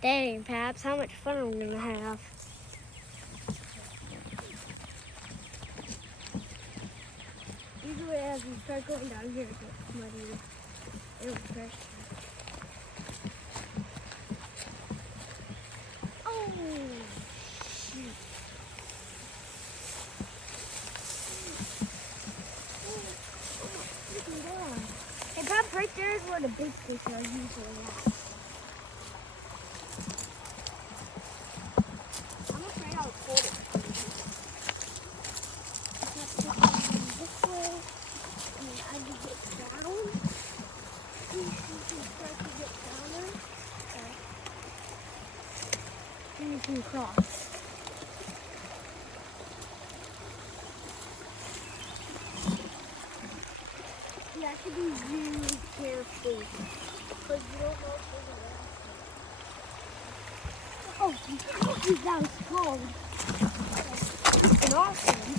Dang, Paps, how much fun I'm gonna have. Usually as we start going down here, it gets muddy. It was fresh. Oh, shoot. Hey, Paps, right there is where the big fish are usually at. I'm afraid I'll hold it. This way, and I can get down. See if you can start to get down there. Okay. Then you can cross. You have to be really careful because you don't know if there's a rat. Oh, that was cold. That's awesome.